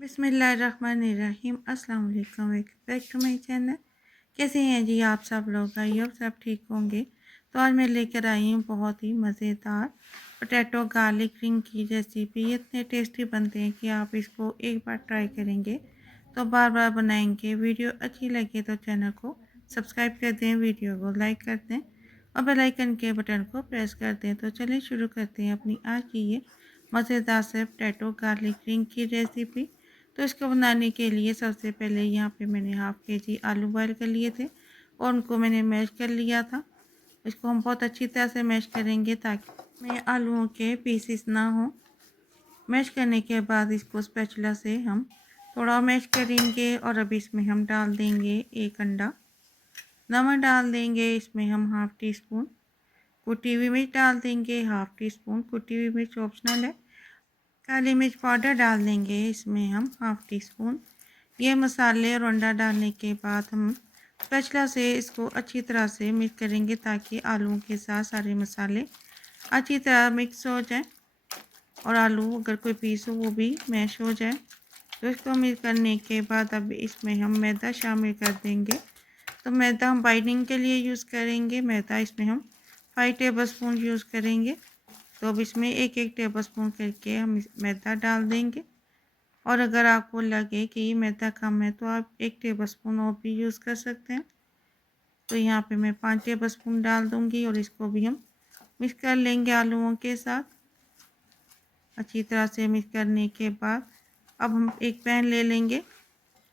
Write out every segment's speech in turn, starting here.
बिस्मिल्लाहिर्रहमानिर्रहीम। अस्सलाम वालेकुम। Welcome back to my channel. कैसे हैं जी आप सब लोग? आई होप सब ठीक होंगे। तो आज मैं लेकर आई हूँ बहुत ही मज़ेदार पोटैटो गार्लिक रिंग की रेसिपी। ये इतने टेस्टी बनते हैं कि आप इसको एक बार ट्राई करेंगे तो बार बार बनाएंगे। वीडियो अच्छी लगे तो चैनल को सब्सक्राइब कर दें, वीडियो को लाइक कर दें और बेल आइकन के बटन को प्रेस कर दें। तो चलिए शुरू करते हैं अपनी आज की ये मज़ेदार से पोटैटो गार्लिक रिंग की रेसिपी। तो इसको बनाने के लिए सबसे पहले यहाँ पे मैंने हाफ़ के जी आलू बॉयल कर लिए थे और उनको मैंने मैश कर लिया था। इसको हम बहुत अच्छी तरह से मैश करेंगे ताकि में आलूओं के पीसेस ना हो। मैश करने के बाद इसको स्पैचुला से हम थोड़ा मैश करेंगे और अब इसमें हम डाल देंगे एक अंडा। नमक डाल देंगे इसमें हम हाफ़ टी स्पून। कुटी हुई मिर्च डाल देंगे हाफ़ टी स्पून। कुटी हुई मिर्च ऑप्शनल है। काली मिर्च पाउडर डाल देंगे इसमें हम हाफ़ टी स्पून। ये मसाले और अंडा डालने के बाद हम स्पैचुला से इसको अच्छी तरह से मिक्स करेंगे ताकि आलूओं के साथ सारे मसाले अच्छी तरह मिक्स हो जाए और आलू अगर कोई पीस हो वो भी मैश हो जाए। तो इसको मिक्स करने के बाद अब इसमें हम मैदा शामिल कर देंगे। तो मैदा हम बाइंडिंग के लिए यूज़ करेंगे। मैदा इसमें हम 5 टेबल स्पून यूज़ करेंगे। तो अब इसमें एक एक टेबल स्पून करके हम मैदा डाल देंगे और अगर आपको लगे कि मैदा कम है तो आप 1 टेबल स्पून और भी यूज़ कर सकते हैं। तो यहाँ पे मैं 5 टेबल स्पून डाल दूँगी और इसको भी हम मिक्स कर लेंगे आलूओं के साथ। अच्छी तरह से मिक्स करने के बाद अब हम एक पैन ले लेंगे।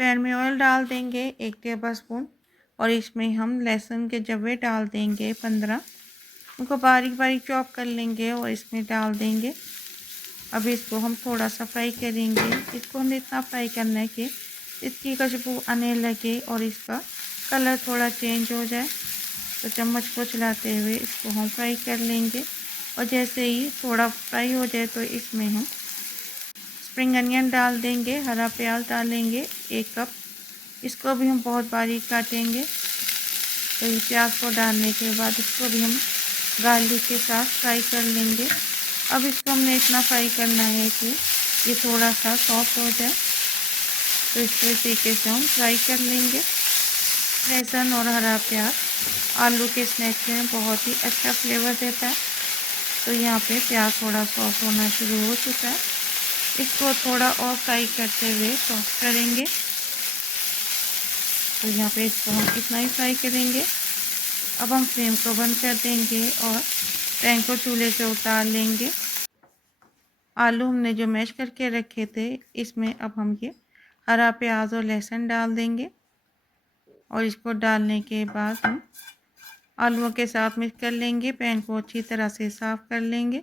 पैन में ऑयल डाल देंगे 1 टेबल स्पून और इसमें हम लहसुन के जवे डाल देंगे 15। उनको बारीक बारीक चॉप कर लेंगे और इसमें डाल देंगे। अब इसको हम थोड़ा सा फ्राई करेंगे। इसको हमें इतना फ्राई करना है कि इसकी खुशबू आने लगे और इसका कलर थोड़ा चेंज हो जाए। तो चम्मच को चलाते हुए इसको हम फ्राई कर लेंगे और जैसे ही थोड़ा फ्राई हो जाए तो इसमें हम स्प्रिंग अनियन डाल देंगे। हरा प्याज डालेंगे 1 कप। इसको भी हम बहुत बारीक काटेंगे। तो ये प्याज को डालने के बाद इसको भी हम गार्लिक के साथ फ्राई कर लेंगे। अब इसको हमने इतना फ्राई करना है कि ये थोड़ा सा सॉफ्ट हो जाए। तो इस तरीके से हम फ्राई कर लेंगे। लहसुन और हरा प्याज आलू के स्नैक्स में बहुत ही अच्छा फ्लेवर देता है। तो यहाँ पे प्याज थोड़ा सॉफ्ट होना शुरू हो चुका है। इसको थोड़ा और फ्राई करते हुए सॉफ्ट करेंगे। तो यहाँ पे इसको हम इतना ही फ्राई करेंगे। अब हम फ्लेम को बंद कर देंगे और पैन को चूल्हे से उतार लेंगे। आलू हमने जो मैश करके रखे थे इसमें अब हम ये हरा प्याज और लहसुन डाल देंगे और इसको डालने के बाद हम आलूओं के साथ मिक्स कर लेंगे। पैन को अच्छी तरह से साफ़ कर लेंगे।